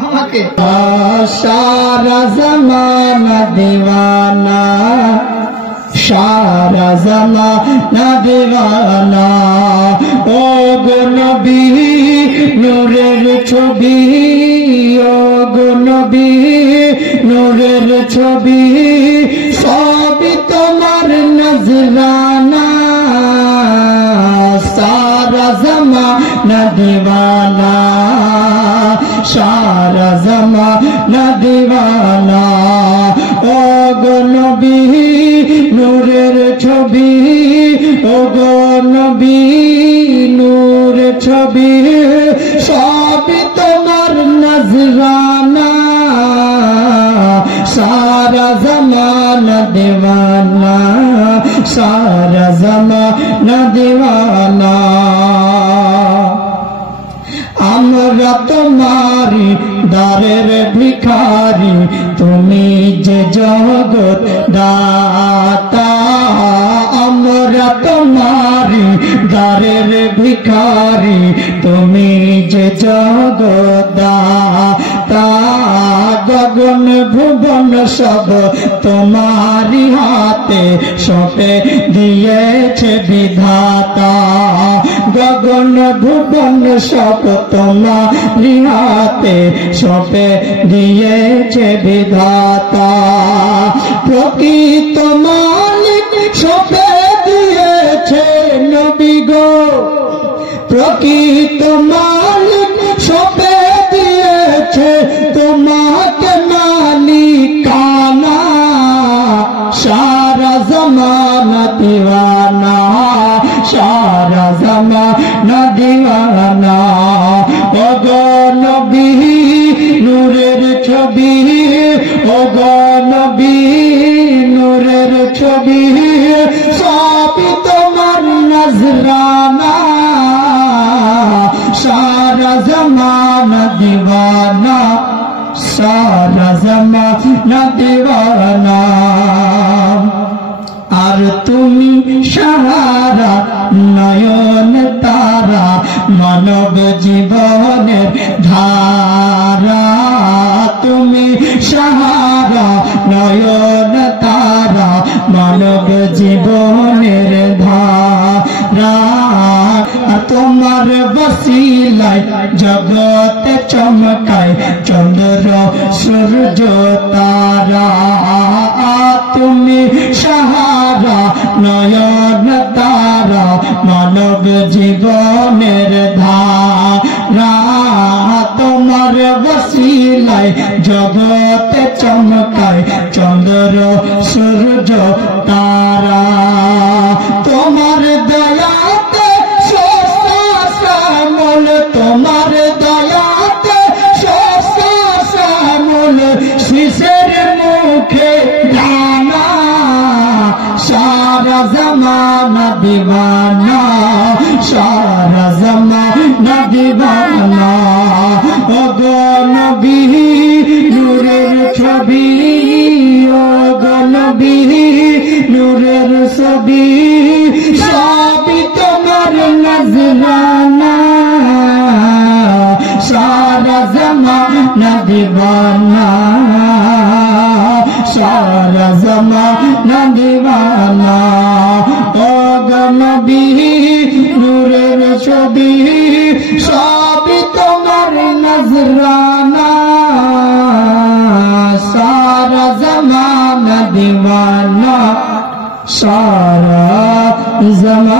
আমাকে সারা জামানা দিওয়ানা, সারা জামানা দিওয়ানা। ও গো নবী নূরের ছবি, ও গো নবী নূরের ছবি, সবই তোমার নজরানা। সারা জামানা দিওয়ানা, সারা জামানা দিওয়ানা। ও গো নবী নূরের ছবি, ও গো নবী নূরের ছবি, সবই তোমার নজরানা। সারা জামানা দিওয়ানা, সারা জামানা দিওয়ানা। আমরা তোমারি দারের ভিখারি, তুমি যে জগৎ দাতা। আমরা তোমারি দারের ভিখারি, তুমি যে জগৎ দাতা। গগন ভুবন সব তোমারি হাতে সঁপে দিয়েছে বিধাতা। গগন ভুবন সব তোমারি হাতে সঁপে দিয়েছে বিধাতা। প্রকৃত মালিক সঁপে দিয়েছে নবী গো, প্রকৃত মালিক সঁপে দিয়েছে তোমাকে মালিকানা। সারা জামানা দিওয়ানা, সারা জামানা দিওয়ানা। ও গো নবী নূরের ছবি, ও গো নবী নূরের ছবি, সবই তোমার নজরানা। সারা জামানা দিওয়ানা, সারা জামানা দিওয়ানা। আর তুমি সাহারা নয়ন তারা, মানব জীবনের ধারা। তুমি সাহারা নয়ন তারা, মানব জীবনের ধারা। তোমার বসিলায় জগতে চমকায় চন্দ্র সূর্য তারা। তুমি সাহারা নয়ন তারা, মানব জীবনের ধারা। তোমার বসিলায় জগতে চমকায় চন্দ্র সূর্য তারা। তোমার দয়াতে শ্যামল, তোমার দয়াতে শ্যামল, শিশের মুখে দানা। সারা জামানা দিওয়ানা, সারা জামানা দিওয়ানা। ও গো নবী নূরের ছবি, ও গো নবী নূরের ছবি, সবই তোমার নজরানা। সারা জামানা দিওয়ানা, সারা জামানা দিওয়ানা। ও গো নবী নূরের ছবি, সবই তোমার নজরানা। সারা জামানা দিওয়ানা, সারা জামানা।